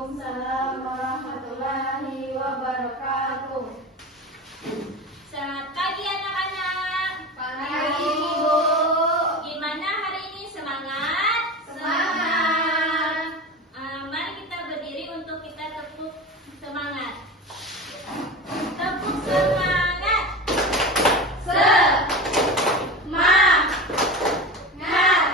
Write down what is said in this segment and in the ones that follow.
Waalaikumsalam warahmatullahi wabarakatuh. Selamat pagi anak-anak. Pagi, Ibu. Gimana hari ini, semangat? Semangat. Mari kita berdiri untuk kita tepuk semangat. Tepuk semangat. Semangat. Semangat.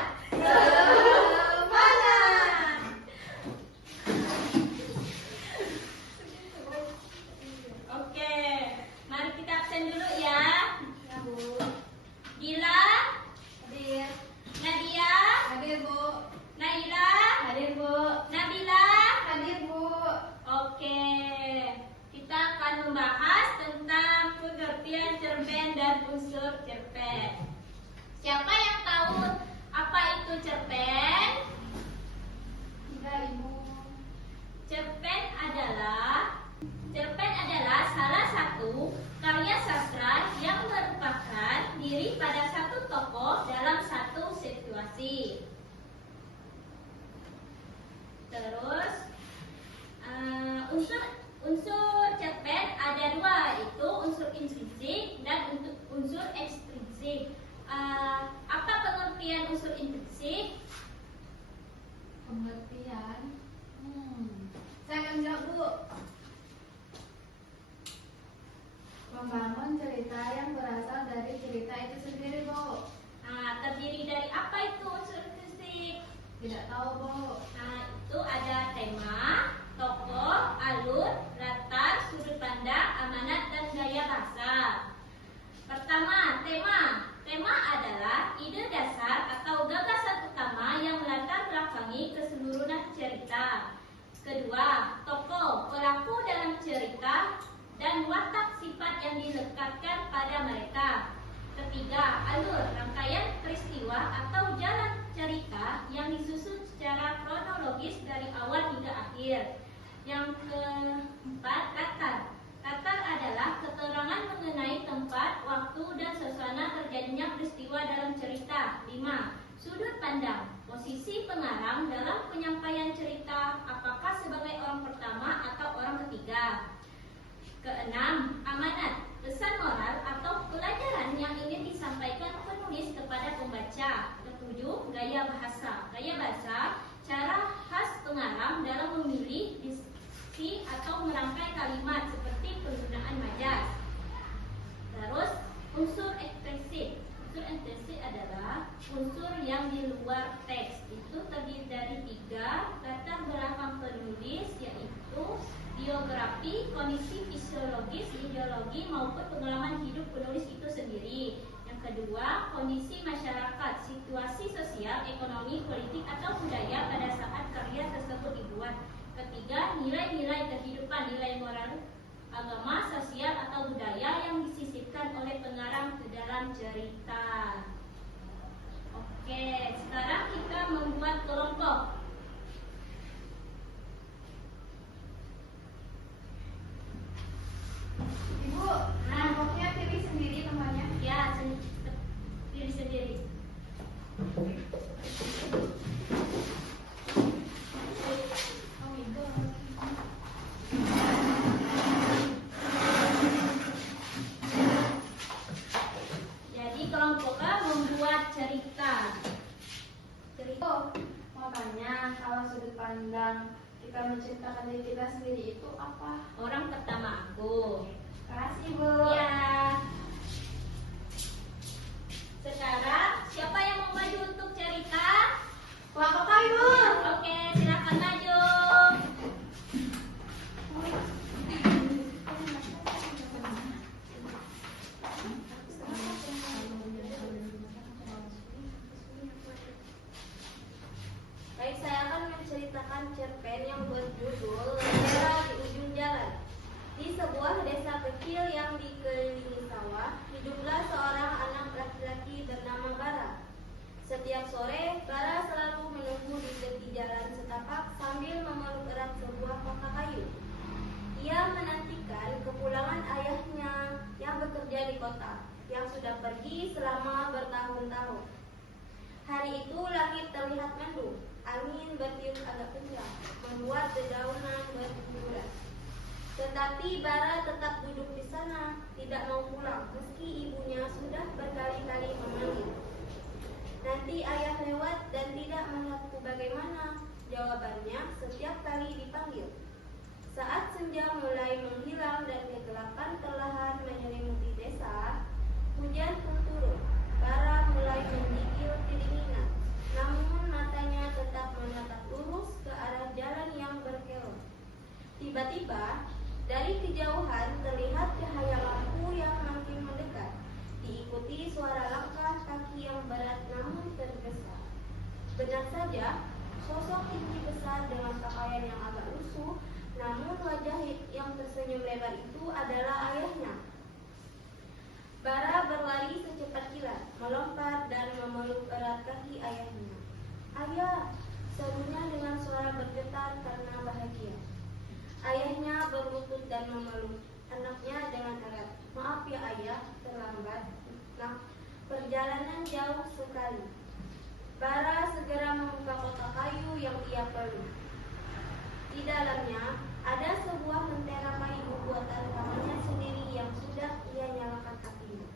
Oke, mari kita absen dulu ya. Ya, Bu. Gila, Hadir. Nadia, Hadir, Bu. Naila, Hadir, Bu. Nabila. Hadir, Bu. Oke, kita akan membahas tentang pengertian cerpen dan unsur cerpen. Siapa yang tahu apa itu cerpen? Tidak, Ibu. Cerpen adalah salah satu karya sastra yang merupakan diri pada satu tokoh dalam satu situasi. Terus unsur cerpen ada dua, yaitu unsur intrinsik dan unsur ekstrinsik. Apa pengertian unsur intrinsik? Pengertian. Saya akan jawab, Bu. Membangun cerita yang berasal dari cerita itu sendiri, Bu. Terdiri dari apa itu unsur intrinsik? Tidak tahu, Bu. Itu ada tema, tokoh, alur, latar, sudut pandang, amanat, dan gaya bahasa. Pertama, tema. Tema adalah ide dasar atau gagasan utama yang melatar belakangi keseluruhan cerita. Kedua, tokoh, pelaku dalam cerita, dan watak sifat yang dilekatkan pada mereka. Ketiga, alur, rangkaian peristiwa atau jalan cerita yang disusun secara kronologis dari awal hingga akhir. Yang keempat, latar. Latar adalah keterangan mengenai tempat, waktu, dan suasana terjadinya peristiwa dalam cerita. 5. Sudut pandang, posisi pengarang dalam penyampaian cerita, apakah sebagai orang pertama atau orang ketiga. Keenam, amanat, pesan moral atau pelajaran yang ingin disampaikan penulis kepada pembaca. Ketujuh, gaya bahasa. Gaya bahasa, cara khas pengarang dalam memilih diksi atau merangkai kalimat seperti penggunaan majas. Terus, unsur ekstensif. Unsur ekstensif adalah unsur yang di luar teks. Itu terdiri dari 3, latar belakang penulis, yaitu biografi, kondisi fisiologis, ideologi, maupun pengalaman hidup penulis itu sendiri. Yang kedua, kondisi masyarakat, situasi sosial, ekonomi, politik, atau budaya pada saat karya tersebut dibuat. Ketiga, nilai-nilai kehidupan, nilai moral, agama, sosial, atau budaya yang disisipkan oleh pengarang ke dalam cerita. Oke, sekarang kita membuat kelompok. Ibu, kelompoknya pilih sendiri namanya. Ya, pilih sendiri. Oh, Ibu. Jadi kelompoknya membuat cerita. Ibu, mau tanya, kalau sudut pandang kita menceritakan diri kita sendiri itu apa? Orang pertama aku. Kasih, Bu. Ya. Sekarang siapa yang mau maju untuk cerita? Kelompok kami, Bu. Oke, silakan maju. Baik, saya akan menceritakan cerpen yang berjudul Lentera di Ujung Jalan. Di sebuah desa kecil yang dikelilingi sawah, hiduplah seorang anak laki-laki bernama Bara. Setiap sore, Bara selalu menunggu di tepi jalan setapak sambil memeluk erat sebuah kotak kayu. Ia menantikan kepulangan ayahnya yang bekerja di kota, yang sudah pergi selama bertahun-tahun. Hari itu langit terlihat mendung, angin bertiup agak kencang, membuat dedaunan Tetapi Bara tetap duduk di sana, tidak mau pulang, meski ibunya sudah berkali-kali memanggil. Nanti ayah lewat dan tidak melihatku bagaimana? Jawabannya setiap kali dipanggil. Saat senja mulai menghilang dan kegelapan perlahan menyelimuti desa, hujan pun turun. Bara mulai menggigil kedinginan, namun matanya tetap menatap lurus ke arah jalan yang berkelok. Tiba-tiba, dari kejauhan terlihat cahaya lampu yang makin mendekat, diikuti suara langkah kaki yang berat namun tergesa. Benar saja, sosok tinggi besar dengan pakaian yang agak lusuh, namun wajah yang tersenyum lebar itu adalah ayahnya. Bara berlari secepat kilat, melompat dan memeluk erat kaki ayahnya. "Ayah!" serunya dengan suara bergetar karena bahagia. Ayahnya berlutut dan memeluk anaknya dengan erat. "Maaf ya ayah, terlambat. Nah, perjalanan jauh sekali." Bara segera membuka kotak kayu yang ia peluk. Di dalamnya ada sebuah lentera kayu buatan tangannya sendiri yang sudah ia nyalakan apinya.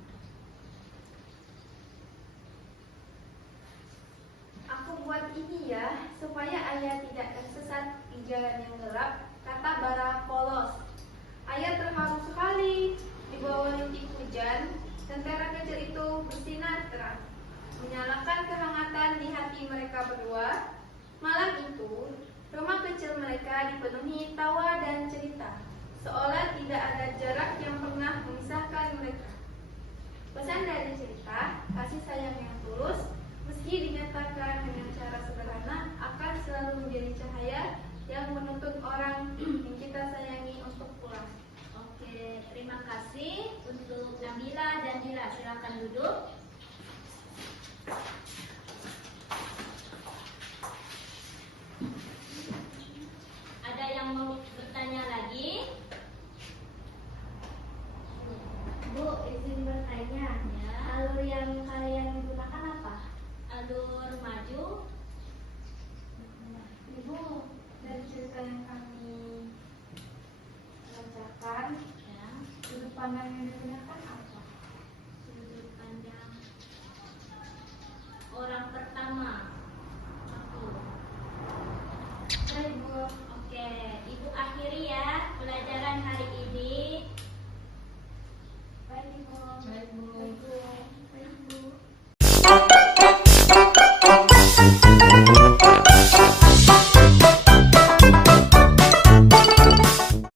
Aku buat ini ya, supaya ayah tidak tersesat di jalan yang gelap, kata Bara polos. Ayah terharu sekali. Di bawah rintik hujan, lentera kecil itu bersinar terang, menyalakan kehangatan di hati mereka berdua. Malam itu, rumah kecil mereka dipenuhi tawa dan cerita, seolah tidak ada jarak yang pernah memisahkan mereka. Pesan dari cerita, kasih sayang yang tulus, meski dinyatakan dengan cara sederhana, akan selalu menjadi cahaya yang menuntun orang yang kita sayangi untuk pulang. Oke, terima kasih untuk Nabila dan Dila. Silakan duduk. Ada yang mau bertanya lagi? Bu, izin bertanya, Ya. alur yang kalian gunakan apa? Alur maju. Ibu, dari cerita yang kami bacakan, Ya. sudut pandang yang digunakan